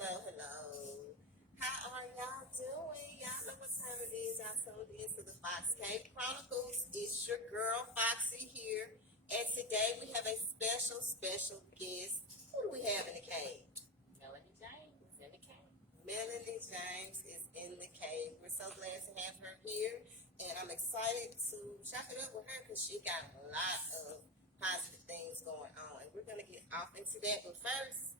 Hello. How are y'all doing? Y'all know what time it is. Y'all tuned in to the Fox Cave Chronicles. It's your girl Foxy here. And today we have a special guest. Who do we have in the cave? Melanie James is in the cave. Melanie James is in the cave. We're so glad to have her here. And I'm excited to chop it up with her because she got a lot of positive things going on. And we're going to get off into that. But first,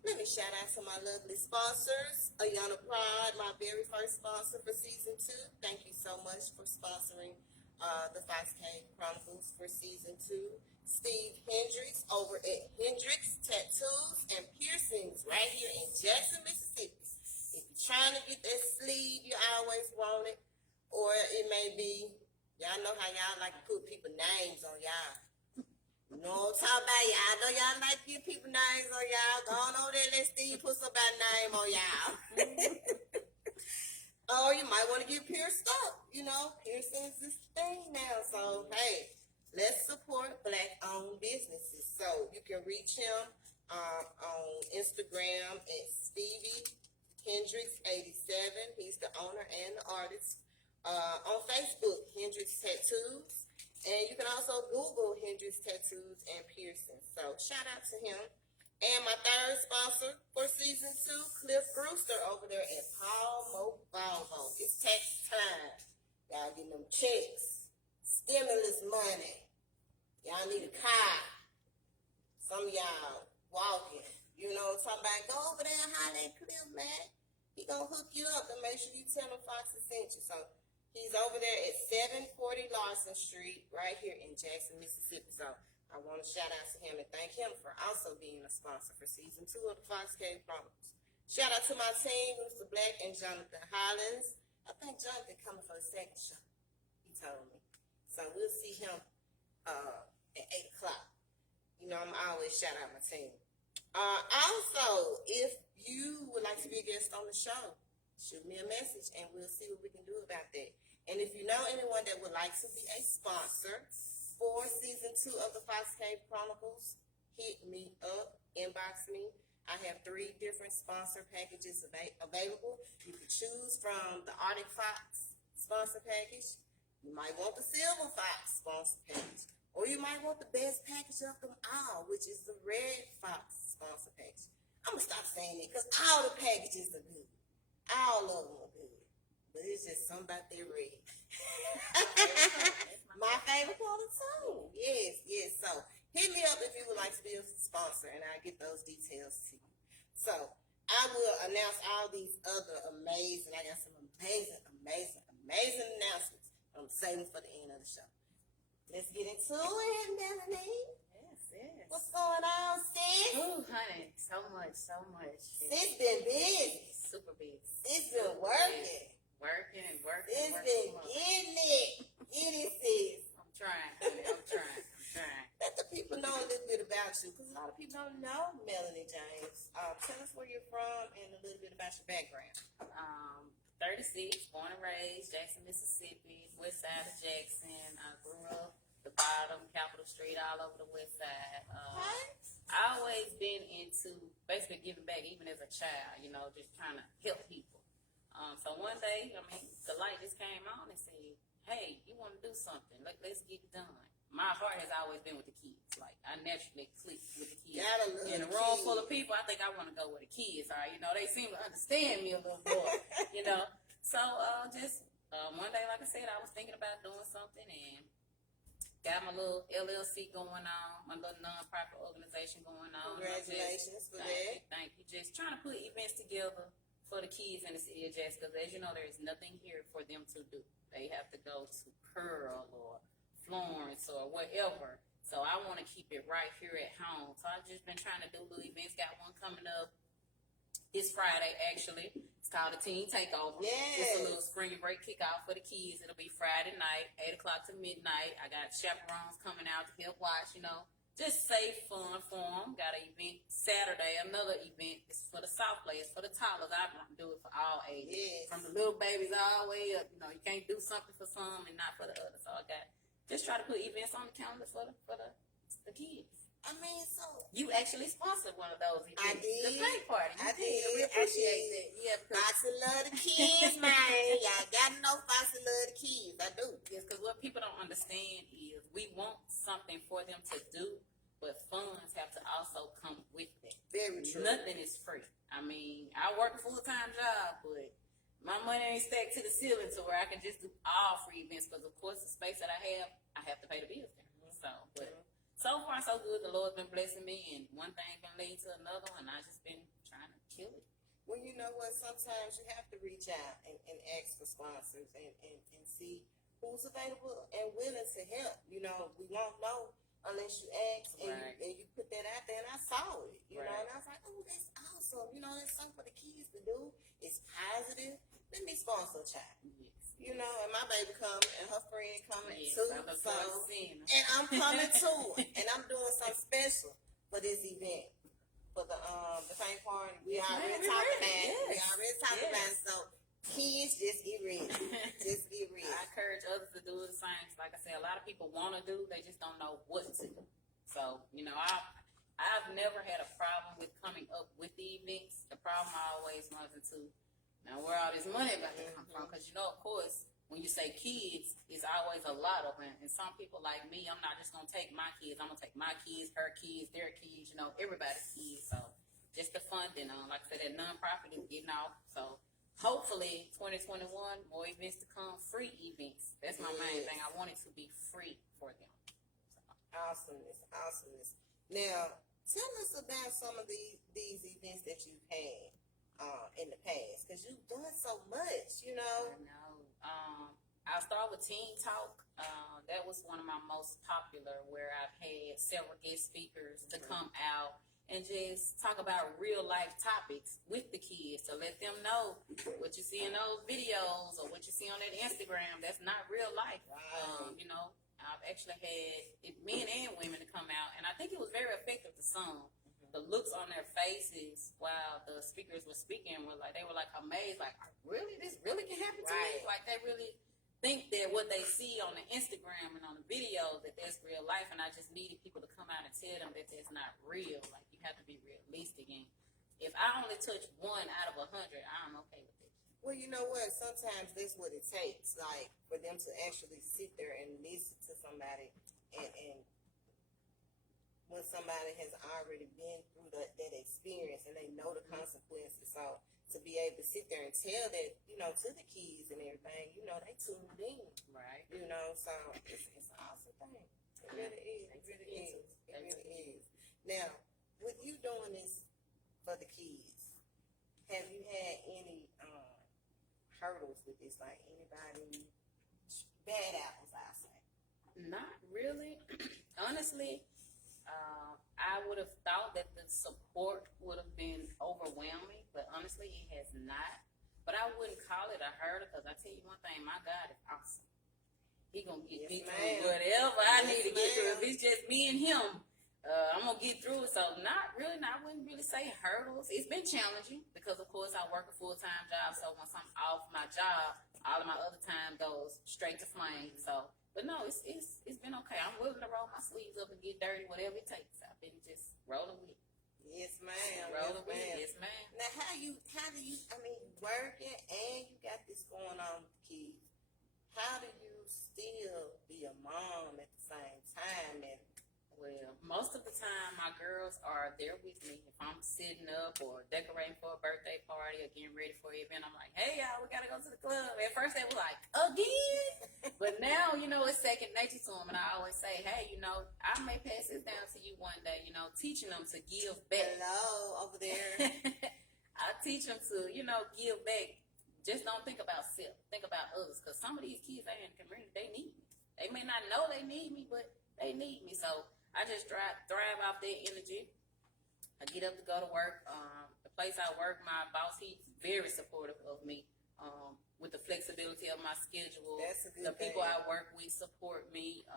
let me shout out to my lovely sponsors. Ayana Pride, my very first sponsor for season 2. Thank you so much for sponsoring the Fox Cave Chronicles for season 2. Steve Hendricks over at Hendricks Tattoos and Piercings right here in Jackson, Mississippi. If you're trying to get that sleeve you always wanted, or it may be, y'all know how y'all like to put people's names on y'all. You know what I'm talking about, y'all. I know y'all like to give people names on y'all. Go on over there and let Steve put somebody's name on y'all. Or you might want to get pierced up. You know, piercing is this thing now. So, hey, let's support Black-owned businesses. So, you can reach him on Instagram at Stevie Hendricks87. He's the owner and the artist. On Facebook, Hendricks Tattoos. And you can also Google Hendricks Tattoos and Piercings. So shout out to him. And my third sponsor for season 2, Cliff Brewster over there at Paul Volvo. It's tax time. Y'all getting them checks, stimulus money. Y'all need a car. Some of y'all walking. You know what I'm talking about? Go over there and holler at Cliff, man. He gonna hook you up and make sure you tell him Foxy sent you. So he's over there at 740 Larson Street, right here in Jackson, Mississippi. So I want to shout out to him and thank him for also being a sponsor for season 2 of the Fox Cave Chronicles. Shout out to my team, Mr. Black and Jonathan Hollins. I think Jonathan coming for the second show, he told me. So we'll see him at 8 o'clock. You know, I'm always shout out my team. Also, if you would like to be a guest on the show, shoot me a message and we'll see what we can do about that. And if you know anyone that would like to be a sponsor for season 2 of the Fox Cave Chronicles, hit me up, inbox me. I have 3 different sponsor packages available. You can choose from the Arctic Fox sponsor package. You might want the Silver Fox sponsor package. Or you might want the best package of them all, which is the Red Fox sponsor package. I'm going to stop saying it because all the packages are good. All of them are good. But it's just something about their red. My favorite color too. Yes. So hit me up if you would like to be a sponsor and I'll get those details to you. So I will announce all these other I got some amazing announcements. I'm saving for the end of the show. Let's get into it, Melanie. Yes. What's going on, sis? Oh, honey, so much. Sis been busy. Super busy. Sis been working. Working. Sis been getting it. Get it, sis. I'm trying, honey. I'm trying. Let the people know a little bit about you, because a lot of people don't know Melanie James. Tell us where you're from and a little bit about your background. 36, born and raised, Jackson, Mississippi, west side of Jackson. I grew up the bottom, Capitol Street, all over the west side. I always been into basically giving back, even as a child, you know, just trying to help people. So one day, the light just came on and said, hey, you want to do something? Let's get it done. My heart has always been with the kids. Like, I naturally clicked with the kids. In a room full of people, I think I want to go where the kids are. You know, they seem to understand me a little more, you know. So, one day, like I said, I was thinking about doing something and got my little LLC going on, my little non-profit organization going on. Congratulations for that. Thank you. Just trying to put events together for the kids in the city of Jackson, because as you know, there is nothing here for them to do. They have to go to Pearl or Florence or wherever. So I want to keep it right here at home. So I've just been trying to do little events. Got one coming up this Friday, actually. It's called a Teen Takeover. Yes. It's a little spring break kickoff for the kids. It'll be Friday night, 8 o'clock to midnight. I got chaperones coming out to help watch, you know. Just safe, fun for them. Got an event Saturday, another event. It's for the South Players, for the toddlers. I want to do it for all ages. Yes. From the little babies all the way up. You know, you can't do something for some and not for the others. So I got just try to put events on the calendar for the kids. I mean, so you actually sponsored one of those events. I did. The play party. I did. We appreciate that. Yeah, Foxy love the kids, man. Y'all gotta know Foxy love the kids. I do. Yes, because what people don't understand is we want something for them to do, but funds have to also come with it. Very true. Nothing is free. I mean, I work a full-time job, but my money ain't stacked to the ceiling to where I can just do all free events. Because of course, the space that I have to pay the bills there. So, but so far so good. The Lord's been blessing me, and one thing can lead to another, and I just been trying to kill it. Well, you know what? Sometimes you have to reach out and ask for sponsors and see who's available and willing to help. You know, we won't know unless you ask and, Right. you put that out there, and I saw it. You know, Right. and I was like, oh, that's awesome. You know, that's something for the kids to do. It's positive. Let me sponsor a child. Yes. You know, and my baby coming and her friend coming Yes, too. I look So, forward to seeing them. and I'm coming too, and I'm doing something special for this event. For the paint party, we already talked about it. We already talked about it. So kids, just get ready. Just get ready. I encourage others to do the same. Like I said, a lot of people want to do, they just don't know what to do. So, you know, I've never had a problem with coming up with the events. The problem always runs into, now where all this money about to come from? Because, you know, of course, when you say kids, it's always a lot of them. And some people like me, I'm not just going to take my kids. I'm going to take my kids, her kids, their kids, you know, everybody's kids. So just the funding, like I said, that nonprofit is getting off. So hopefully 2021, more events to come, free events. That's my main thing. I want it to be free for them. Awesomeness. Now, tell us about some of these events that you've had in the past, because you've done so much, you know. I know. I'll start with Teen Talk. That was one of my most popular, where I've had several guest speakers to come out and just talk about real life topics with the kids, to let them know what you see in those videos or what you see on that Instagram, that's not real life. Right. You know, I've actually had men and women to come out, and I think it was very effective to some. The looks on their faces while the speakers were speaking were like, they were like amazed, like, really, this really can happen to me? Like, they really think that what they see on the Instagram and on the videos, that that's real life. And I just needed people to come out and tell them that that's not real. Like, you have to be realistic. And if I only touch 1 out of 100, I'm okay with it. Well, you know what? Sometimes that's what it takes, like, for them to actually sit there and listen to somebody, and when somebody has already been through that experience and they know the consequences. So to be able to sit there and tell that, you know, to the kids and everything, you know, they tuned in. Right. You know, so it's an awesome thing. It really is. It really is. Now, with you doing this for the kids, have you had any hurdles with this? Like, anybody, bad apples, I'll say? Not really. Honestly, I would have thought that the support would have been overwhelming, but honestly, it has not. But I wouldn't call it a hurdle, because I tell you one thing, my God is awesome. He gonna get me through whatever I need to get through. If it's just me and him, I'm gonna get through it. So not really, I wouldn't really say hurdles. It's been challenging because, of course, I work a full-time job. So once I'm off my job, all of my other time goes straight to flame. So. But no, it's been okay. I'm willing to roll my sleeves up and get dirty, whatever it takes. I've been just rolling with it. Yes, ma'am. Rolling with it. Yes, ma'am. Now, how do you, I mean, working and you got this going on with the kids. How do you still be a mom at the same time? And well, most of the time, my girls are there with me. If I'm sitting up or decorating for a birthday party or getting ready for an event, I'm like, hey, y'all, we got to go to the club. At first, they were like, again? But now, you know, it's second nature to them. And I always say, hey, you know, I may pass this down to you one day, you know, teaching them to give back. Hello, over there. I teach them to, you know, give back. Just don't think about self. Think about others. Because some of these kids out in the community, they need me. They may not know they need me, but they need me. So I just thrive off that energy. I get up to go to work. The place I work, my boss, he's very supportive of me with the flexibility of my schedule. That's a good The people thing. I work with support me.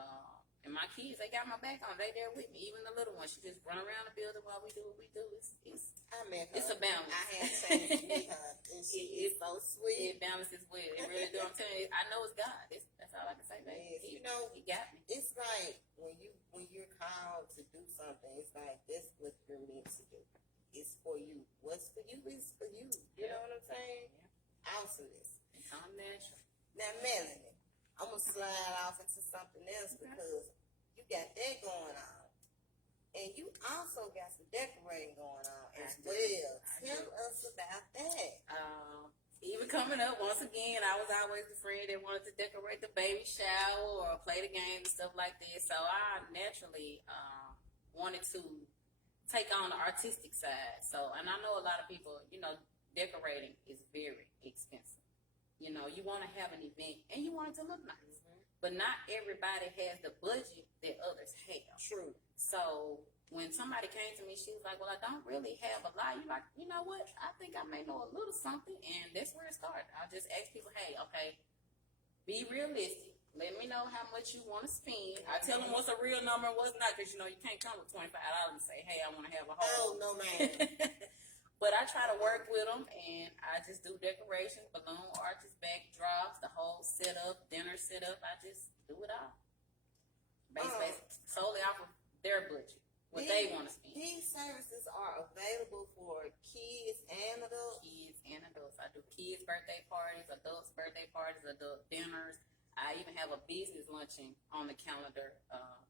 And my kids, they got my back on. They there with me. Even the little one, she just run around the building while we do what we do. I met her. It's a balance. I had a chance to meet her, and she is so sweet. It balances well. It really do. I'm telling you, I know it's God. That's all I can say, baby. Yes. You know, He got me. it's like when you're called to do something, it's like that's what you're meant to do. It's for you. What's for you is for you. You know what I'm saying? Yeah. Awesomeness. It's all natural. Now, Melanie, I'm gonna slide off into something else because you got that going on, and you also got some decorating going on as well. Tell us about that. Even coming up, once again, I was always the friend that wanted to decorate the baby shower or play the games and stuff like that. So I naturally wanted to take on the artistic side. So, and I know a lot of people, decorating is very expensive. You want to have an event and you want it to look nice. But not everybody has the budget that others have. True. So when somebody came to me, she was like, well, I don't really have a lot. You're like, you know what? I think I may know a little something. And that's where it started. I just ask people, hey, okay, be realistic. Let me know how much you want to spend. I tell them what's a real number and what's not, because, you can't come with $25 and say, hey, I want to have a whole. Oh, no, man. But I try to work with them, and I just do decorations, balloon arches, backdrops, the whole setup, dinner setup. I just do it all. Based solely off of their budget. What they want to spend. These services are available for kids and adults. Kids and adults. I do kids' birthday parties, adults' birthday parties, adult dinners. I even have a business luncheon on the calendar.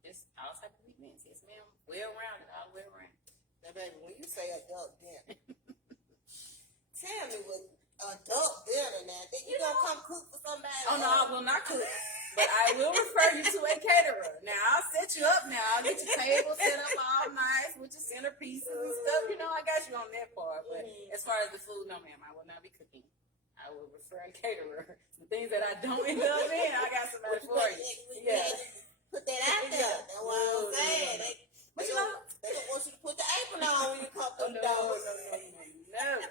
Just all types of events. Yes, ma'am. Well-rounded, all the way around. Now, baby, when you say adult dinner, tell me what adult dinner now. You gonna come cook for somebody? Oh, no, I will not cook. But I will refer you to a caterer. Now, I'll set you up now. I'll get your table set up all nice with your centerpieces and stuff. I got you on that part. But as far as the food, no, ma'am, I will not be cooking. I will refer a caterer. The things that I don't end up in, I got somebody for you. Yeah. Put that out there. That's what I'm saying. But they don't want you to put the apron on when you come through the door. No.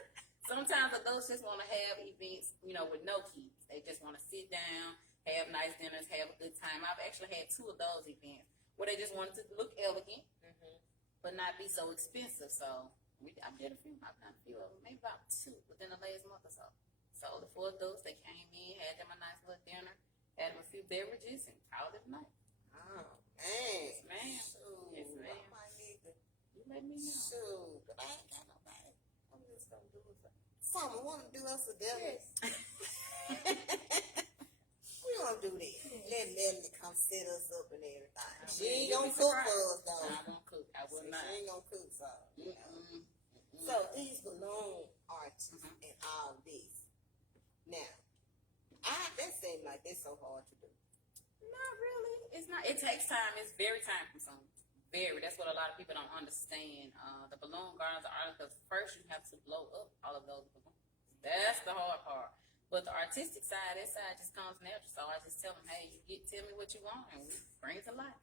Sometimes adults just want to have events, with no kids. They just want to sit down, have nice dinners, have a good time. I've actually had 2 of those events where they just wanted to look elegant, but not be so expensive. So I did a few. I've done a few of them, maybe about 2 within the last month or so. So the 4 adults, they came in, had them a nice little dinner, had them a few beverages, and called it a night. Oh, man. Yes, ma'am. Shoot. Yes, ma'am. I might need to. You let me know. Shoot. But I ain't got nobody. I'm just going to do it for someone want to do us a dinner. Yes. We want to do that. Let Melanie come set us up and everything. She ain't You'll going to be cook surprised. for us, though. I won't cook. I will not. She ain't going to cook, so. So these balloon arches and all this. Now, that seems like it's so hard to do. Not really. It's not. It takes time. It's very time consuming. Very. That's what a lot of people don't understand. The balloon gardens are because first you have to blow up all of those balloons. That's the hard part. But the artistic side, that side just comes natural. So I just tell them, hey, tell me what you want, and we bring it to life.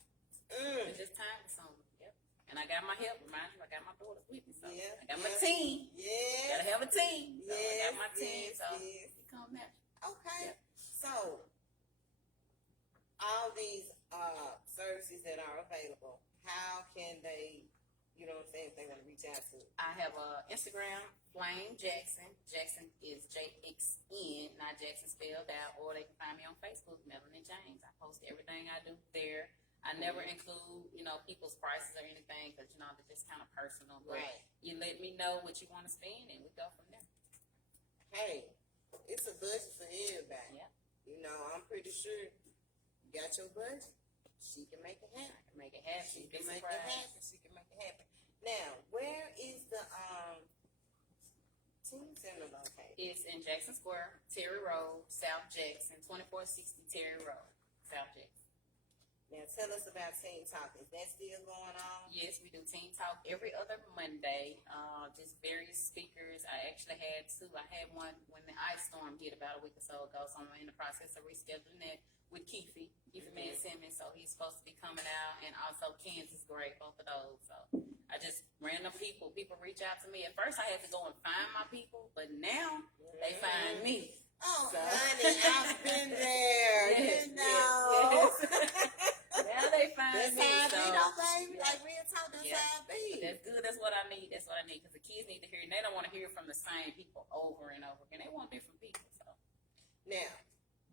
It's just time consuming. Yep. And I got my help. Remind you, I got my daughters with me. So I got my team. Yeah. Gotta have a team. So I got my team. So yes. it comes natural. Okay. Yep. So all these services that are available, how can they, if they want to reach out to? I have a Instagram, Flame Jackson. Jackson is JXN, not Jackson spelled out. Or they can find me on Facebook, Melanie James. I post everything I do there. I never include, people's prices or anything because, they're just kind of personal. But you let me know what you want to spend and we go from there. Hey, it's a budget for everybody. Yeah. I'm pretty sure you got your budget. She can make it happen. I can make it happen. She can make it happen. She can make it happen. Now, where is the teen center located? It's in Jackson Square, Terry Road, South Jackson, 2460 Terry Road, South Jackson. Now, tell us about Teen Talk. Is that still going on? Yes, we do Teen Talk every other Monday. Just various speakers. I actually had 2. I had one when the ice storm hit about a week or so ago, so I'm in the process of rescheduling that with Keefe Man Simmons. So he's supposed to be coming out, and also Kansas Gray, both of those. So I just random people reach out to me. At first, I had to go and find my people, but now they find me. Oh, so. Honey, I've been there. Yes. Now they find that's me. That's how I be, so, though, baby. Like real talk, that's how I be. That's good. That's what I need. Because the kids need to hear, and they don't want to hear from the same people over and over again. They want different people. So now,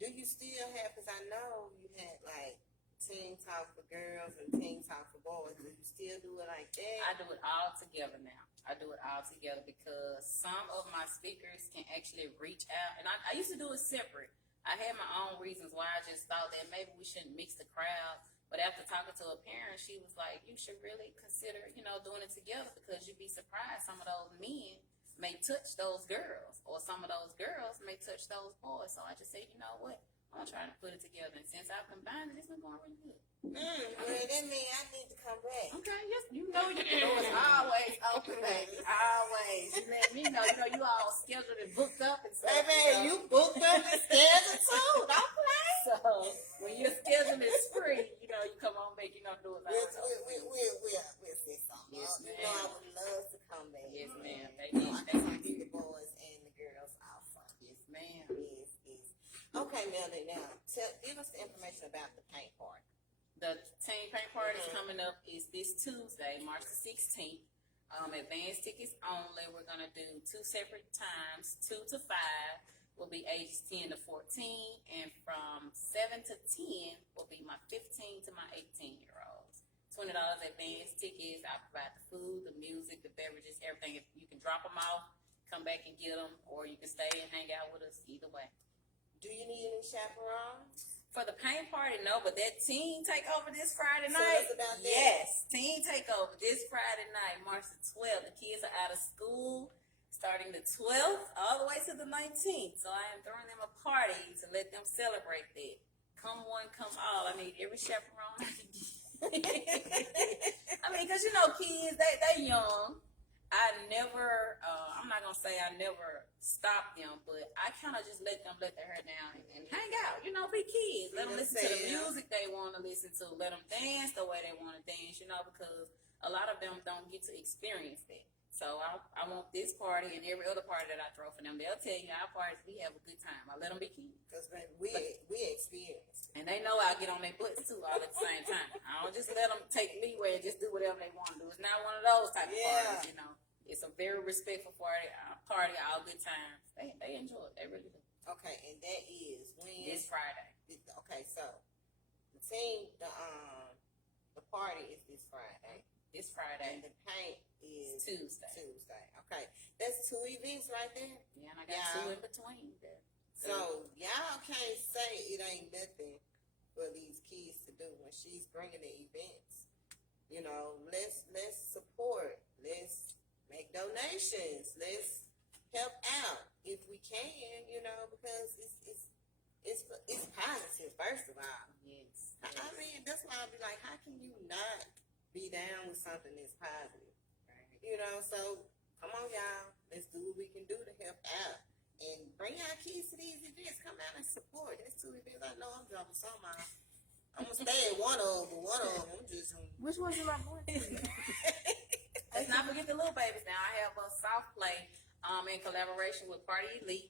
do you still have? Because I know you had like Teen Talk for girls and Teen Talk for boys. Do you still do it like that? I do it all together now. I do it all together because some of my speakers can actually reach out. And I used to do it separate. I had my own reasons why I just thought that maybe we shouldn't mix the crowd. But after talking to a parent, she was like, you should really consider, doing it together because you'd be surprised some of those men may touch those girls or some of those girls may touch those boys. So I just said, you know what? I'm trying to put it together. And since I've combined it, it's been going really good. Well, that means I need to come back. Okay, yes, your door is always open, baby. Always. You let me know. You all scheduled and booked up and stuff. Baby, you booked up and scheduled too. Don't play. So when your schedule is free, you come on back. Do it. We'll say something. Yes, ma'am. I would love to come back. Yes, ma'am. I can get the boys and the girls also. Yes, ma'am. Yes. Okay, Melanie. Now, give us the information about the paint party. The teen paint party is coming up is this Tuesday, March the 16th. Advanced tickets only. We're going to do 2 separate times, 2 to 5 will be ages 10 to 14, and from 7 to 10 will be my 15 to my 18-year-olds. $20 advanced tickets. I provide the food, the music, the beverages, everything. If you can drop them off, come back and get them, or you can stay and hang out with us either way. Do you need any chaperones? For the paint party, no, but that teen takeover this Friday So night. it's about that. Yes, teen takeover this Friday night, March the 12th. The kids are out of school starting the 12th all the way to the 19th. So I am throwing them a party to let them celebrate that. Come one, come all. I need every chaperone I can get. I mean, because kids, they young. I'm not going to say I never stopped them, but I kind of just let them let their hair down and hang out, be kids. Let them listen to the music they want to listen to. Let them dance the way they want to dance, because a lot of them don't get to experience that. So I want this party and every other party that I throw for them. They'll tell you our parties, we have a good time. I let them be kids. Because we experienced. And they know I get on their butts too all at the same time. I don't just let them take leeway and just do whatever they want to do. It's not one of those type of parties, It's a very respectful party, all good times. They enjoy it. They really do. Okay, and that is when? This Friday. Okay, so the party is this Friday. This Friday. And the paint is Tuesday. Okay, that's 2 events right there. Yeah, and I got 2 in between there. So y'all can't say it ain't nothing for these kids to do when she's bringing the events. Let's support. Let's make donations. Let's help out if we can. Because it's positive. First of all, yes. I mean, that's why I'll be like, how can you not be down with something that's positive? Right. So come on, y'all. Let's do what we can do to help out. And bring our kids to these events. Come out and support. There's 2 events. I know I'm dropping some out. I'm going to stay at one of them, but one of them, I'm just... Which one you like more? Let's not forget the little babies now. I have a soft play in collaboration with Party Elite.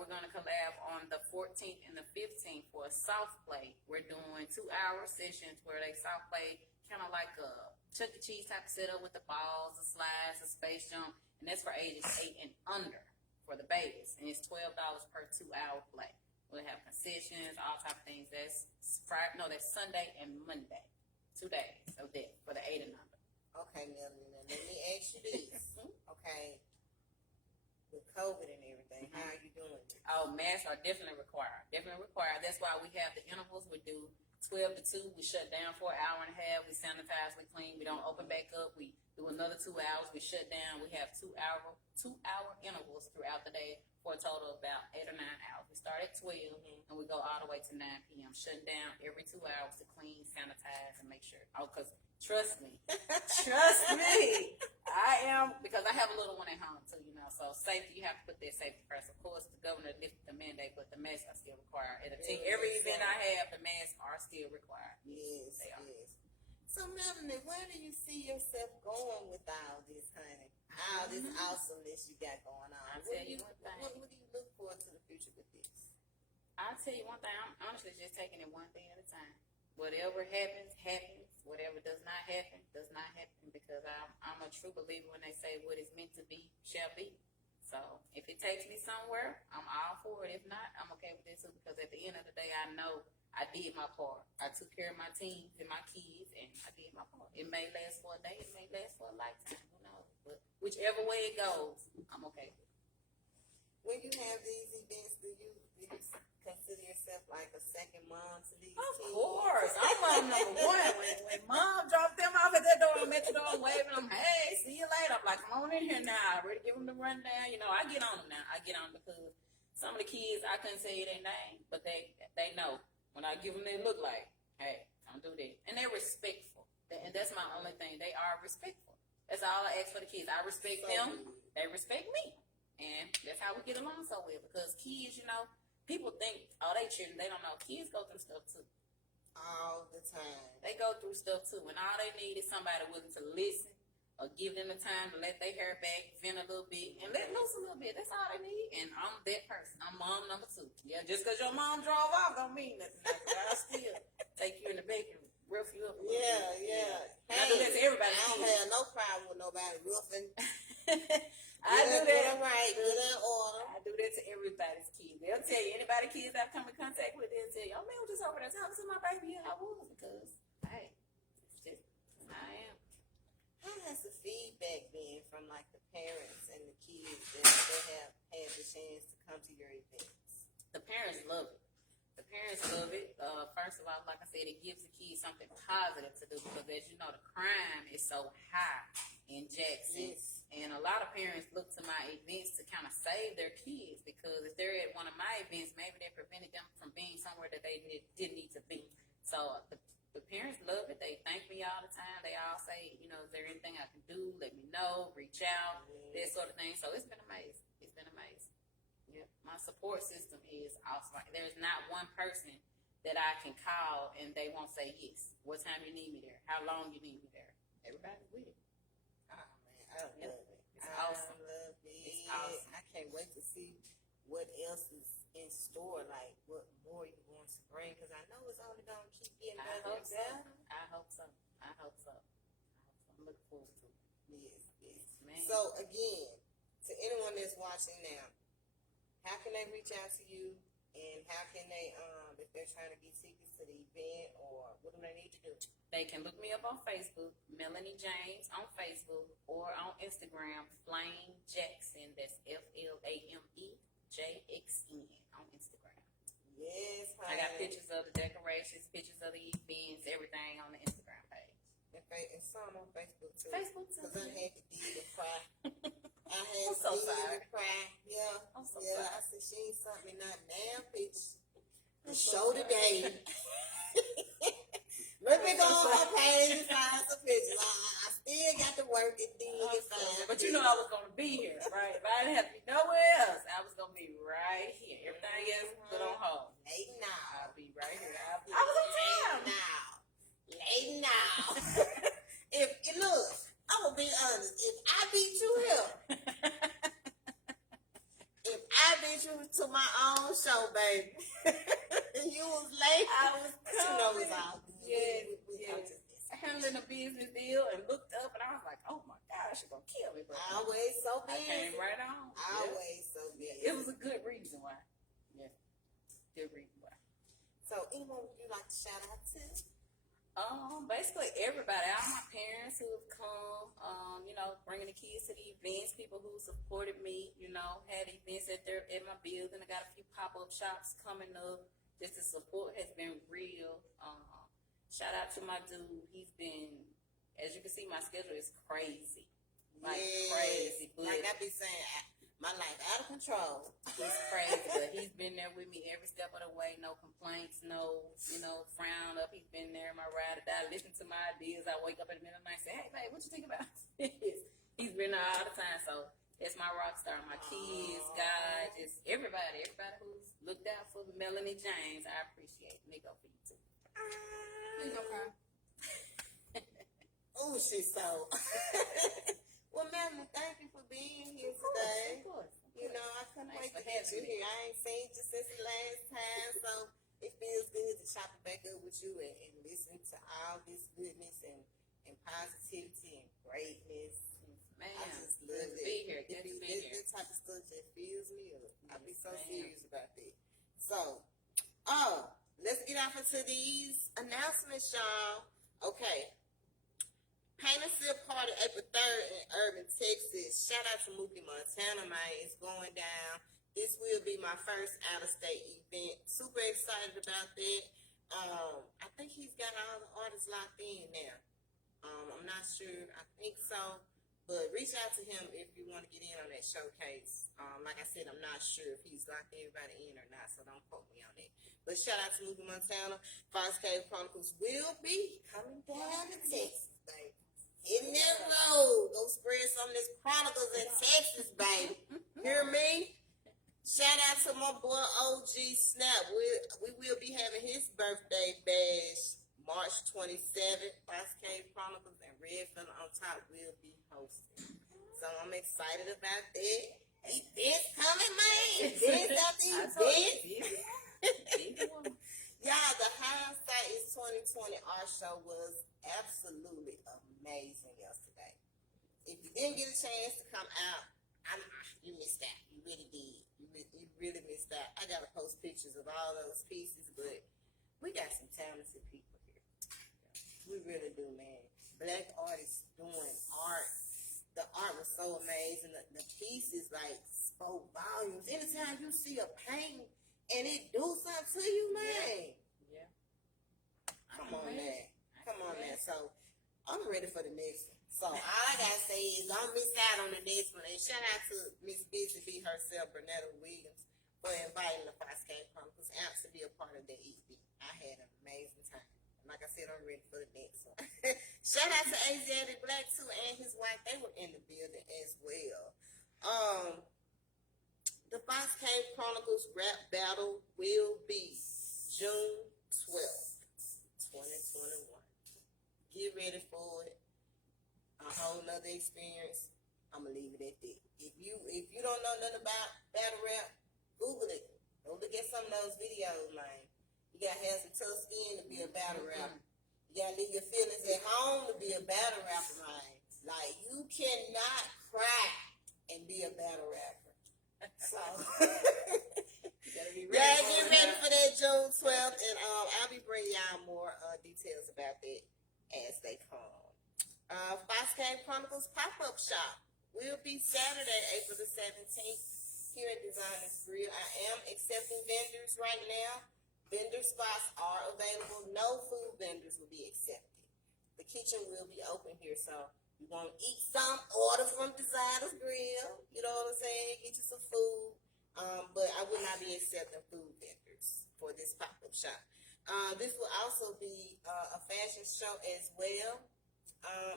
We're going to collab on the 14th and the 15th for a soft play. We're doing 2-hour sessions where they soft play kind of like a Chuck E. Cheese type of setup with the balls, the slides, the space jump. And that's for ages 8 and under for the babies. And it's $12 per 2-hour play. We'll have concessions, all type of things. That's Sunday and Monday. 2 days of that for the 8 and under. Okay, Melanie, let me ask you this. Okay, with COVID and everything, how are you doing it? Oh, masks are definitely required. That's why we have the intervals. We do 12 to 2. We shut down for an hour and a half. We sanitize, we clean. We don't open back up. We do another 2 hours. We shut down. We have 2-hour intervals throughout the day for a total of about 8 or 9 hours. We start at 12 and we go all the way to 9 p.m. Shutting down every 2 hours to clean, sanitize, and make sure. Oh, because trust me, because I have a little one at home too, so safety, you have to put that safety first. Of course, the governor lifted the mandate, but the masks are still required. At every event I have, the masks are still required. Yes, they are. Yes. So, Melanie, where do you see yourself going with all this, honey? All this awesomeness you got going on. I'll tell you one thing. What do you look forward to the future with this? I'll tell you one thing. I'm honestly just taking it one thing at a time. Whatever happens, happens. Whatever does not happen, does not happen. Because I'm a true believer when they say what is meant to be shall be. So if it takes me somewhere, I'm all for it. If not, I'm okay with it too. Because at the end of the day, I know I did my part. I took care of my teens and my kids, and I did my part. It may last for a day, it may last for a lifetime, who knows? But whichever way it goes, I'm okay. When you have these events, do you consider yourself like a second mom to these Of kids? course, I'm mom number one. When mom dropped them off at that door, I'm at the door, I'm waving them, hey, see you later. I'm like, come on in here now. Ready to give them the rundown. You know, I get on them now. I get on because some of the kids, I couldn't say their name, but they know. When I give them their look like, hey, don't do that. And they're respectful. And that's my only thing. They are respectful. That's all I ask for the kids. I respect them. They respect me. And that's how we get along so well. Because kids, you know, people think, oh, they children. They don't know. Kids go through stuff too. All the time. They go through stuff too. And all they need is somebody willing to listen or give them the time to let their hair back, vent a little bit, and let loose a little bit. That's all they need. And I'm that person. I'm mom number 2. Yeah, just because your mom drove off don't mean nothing. I still take you in the back and rough you up. Yeah. Hey, I do that to everybody. I don't have no problem with nobody roughing. I do that. All right, good in order. I do that to everybody's kids. They'll tell you, anybody kids I've come in contact with, they'll tell you, oh man, I'm just over there talking to my baby. Yeah, I was, because, hey, it's just, I am. How has the feedback been from like the parents and the kids that they have had the chance to come to your events? The parents love it. The parents love it. First of all, like I said, it gives the kids something positive to do because, as you know, the crime is so high in Jackson. Yes. And a lot of parents look to my events to kind of save their kids because if they're at one of my events, maybe they prevented them from being somewhere that they didn't need to be. So the parents love it. They thank me all the time. They all say, you know, is there anything I can do? Let me know. Reach out. That sort of thing. So it's been amazing. It's been amazing. Yep. My support system is awesome. There's not one person that I can call and they won't say yes. What time you need me there? How long you need me there? Everybody's with it. Oh man, I love it. It's awesome. I love it. It's awesome. I can't wait to see what else is in store, like what more you're going to bring, because I know it's only going to keep getting I better. I hope so. I'm looking forward to it. Yes. Man. So again, to anyone that's watching now, how can they reach out to you, and how can they, if they're trying to get tickets to the event, or what do they need to do? They can look me up on Facebook, Melanie James on Facebook, or on Instagram, Flame Jackson. That's FLAMEJXN on Instagram. Yes, honey. I got pictures of the decorations, pictures of the events, everything on the Instagram page. And some on Facebook too. Facebook too. Because I had to dig and cry. I had I'm so to dig sorry. and cry. Yeah. I'm so yeah. sorry. I said she ain't sent me not damn picture. Show the day. Let me go on her page and find some pictures. I still got to work and dig and find. But you know I was gonna be here, right? If I didn't have to be nowhere else, I was gonna be right here. Everything else put on hold. Late now. I'll be right here. I was on time. Late now. If you look, I'm gonna be honest. If I beat you here, if I beat you to my own show, baby, and you was late, I was you know it's coming. all good. Yes. I'm just Handling a business deal and looked up and I was like, oh my gosh, she's gonna kill me. But always so I came busy. right on. Always so busy. It was a good reason why. Yeah. Good reason why. So anyone would you like to shout out to? Basically everybody, all my parents who have come, you know, bringing the kids to the events, people who supported me, you know, had events at my building. I got a few pop-up shops coming up. Just the support has been real. Shout out to my dude. He's been, as you can see, my schedule is crazy. Like crazy. But Like I be saying, my life out of control. he's crazy, but he's been there with me every step of the way. No complaints, no, you know, frown up. He's been there, my ride or die. Listen to my ideas. I wake up in the middle of the night and say, hey, babe, what you think about this? He's been there all the time. So that's my rock star. My kids, God, just everybody who's looked out for Melanie James. I appreciate it. They go for you too. Please don't cry. Oh, she's so. Well, Melanie, thank you for being here today. Of course. You know, I couldn't Thanks wait for to get you having me. here. I ain't seen you since the last time, so it feels good to chop it back up with you and listen to all this goodness and positivity and greatness. Man, I just love good to it. be here. Good to be here. This type of stuff just fills me up. I be so Yes, ma'am. serious about that. So, let's get off into these announcements, y'all. Okay. Paint and Sip Party April 3rd in Irving, Texas. Shout out to Mookie Montana, man. It's going down. This will be my first out-of-state event. Super excited about that. I think he's got all the artists locked in now. I'm not sure. I think so. But reach out to him if you want to get in on that showcase. Like I said, I'm not sure if he's locked everybody in or not, so don't quote me on that. But shout out to Mookie Montana. Fox Cave Chronicles will be coming down to Texas, baby. Hitting that road. Go spread some of this Chronicles in Texas, baby. Hear me? Shout out to my boy OG Snap. We will be having his birthday bash March 27th. Fox Cave Chronicles and Redfield on top will be hosting. So I'm excited about that. Events coming, man. Events after events. Y'all, the hindsight is 2020. Our show was absolutely amazing yesterday. If you didn't get a chance to come out, you missed out. You really did. You really missed out. I gotta post pictures of all those pieces, but we got some talented people here. We really do, man. Black artists doing art. The art was so amazing. The pieces like spoke volumes. Anytime you see a painting and it do something to you, man. Yeah. Come on, man. So I'm ready for the next one. So all I gotta say is don't miss out on the next one. And shout out to Miss Busy Bee herself, Bernetta Williams, for inviting the Fox Cave Chronicles out to be a part of the EP. I had an amazing time. And like I said, I'm ready for the next one. Shout out to Asiatic Black too and his wife. They were in the building as well. The Fox Cave Chronicles rap battle will be June 12th, 2021. Get ready for it. A whole nother experience. I'm gonna leave it at that. If you don't know nothing about battle rap, Google it. Go look at some of those videos, man. You gotta have some tough skin to be a battle rapper. You gotta leave your feelings at home to be a battle rapper, man. Like you cannot cry and be a battle rapper. So get ready for that June 12th, and I'll be bringing y'all more details about that as they come. Fox Cave Chronicles pop-up shop will be Saturday, April the 17th here at Designers Grill. I am accepting vendors right now. Vendor spots are available. No food vendors will be accepted. The kitchen will be open here, so you want to eat some, order from Designers Grill. You know what I'm saying? Get you some food. But I will not be accepting food vendors for this pop-up shop. This will also be a fashion show as well.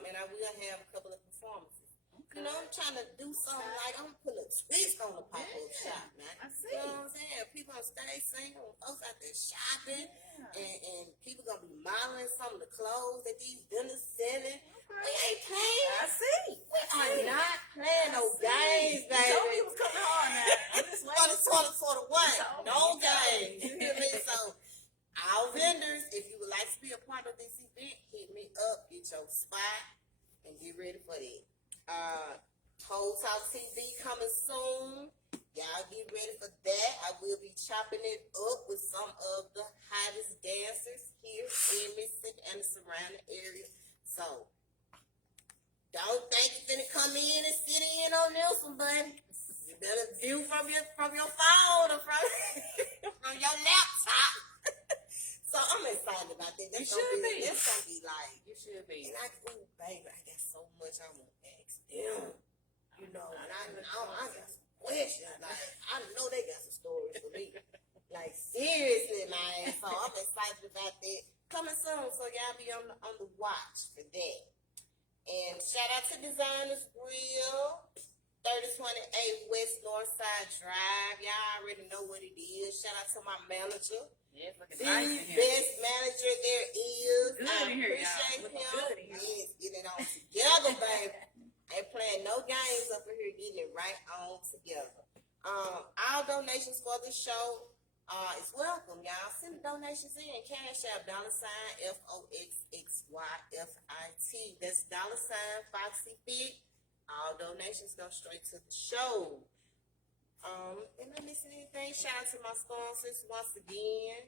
And I will have a couple of performances. Okay. You know, I'm trying to do something like I'm putting a twist on the pop-up shop, man. I see. You know what I'm saying? People on stage singing, folks out there shopping, and people gonna be modeling some of the clothes that these vendors selling. Okay. We ain't playing. I see. We are not playing no games, baby. You told me it was coming hard now. I'm just waiting. 2021. No games. You hear me? So, our vendors, if you would like to be a part of this event, hit me up, get your spot, and get ready for that. Whole Talk TV coming soon. Y'all get ready for that. I will be chopping it up with some of the hottest dancers here in Mississippi and the surrounding area. So, don't think you're gonna come in and sit in on this one, buddy. You better view from your phone or from your laptop. So I'm excited about that. That's gonna be like, you should be. And baby, I got so much I want to ask them. You know, and I got some questions. Like, I know they got some stories for me. Like, seriously, man. So I'm excited about that. Coming soon, so y'all be on the watch for that. And shout out to Designers Grill, 3028 West Northside Drive. Y'all already know what it is. Shout out to my manager. Yes, the nice best manager there is. Good I appreciate him. Yes, getting it on together, baby. Ain't playing no games up in here, getting it right on together. All donations for the show is welcome, y'all. Send the donations in. Cash App, $FOXXYFIT. That's $Foxy Fit. All donations go straight to the show. Am I missing anything? Shout out to my sponsors once again.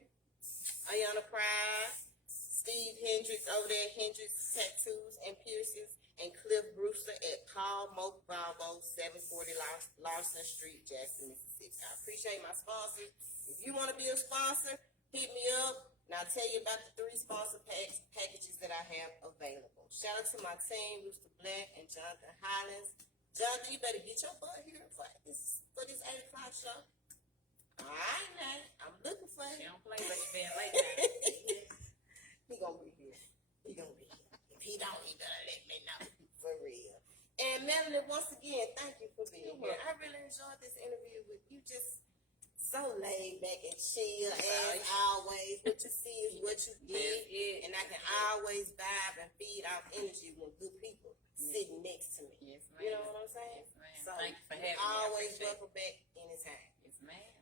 Ayana Prize, Steve Hendricks over there at Hendricks Tattoos and Piercings, and Cliff Brewster at Paul Moke Bravo, 740 Lawson Street, Jackson, Mississippi. I appreciate my sponsors. If you want to be a sponsor, hit me up, and I'll tell you about the 3 sponsor packages that I have available. Shout out to my team, Rooster Black and Jonathan Highlands. Jonathan, you better get your butt here for this 8 o'clock show. All right, now. I'm looking for She him. don't play like that late night. He gonna be here. He gonna be here. If he don't, he gonna let me know. For real. And Melanie, once again, thank you for being here. I really enjoyed this interview with you. Just so laid back and chill as always. What you see is what you get. And I can always vibe and feed off energy when good people sitting next to me. Yes, ma'am. You know what I'm saying? Yes, ma'am. So Thank you for having me. always welcome back anytime. Yes, ma'am.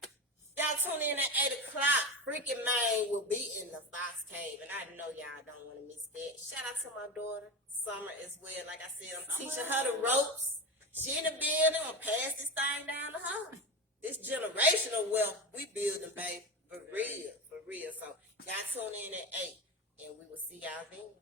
Y'all tune in at 8 o'clock. Freaking Maine will be in the Fox Cave, and I know y'all don't want to miss that. Shout out to my daughter, Summer, as well. Like I said, I'm teaching her the ropes. She in the building. I'm pass this thing down to her. This generational wealth we building, babe. For real, for real. So y'all tune in at 8, and we will see y'all then.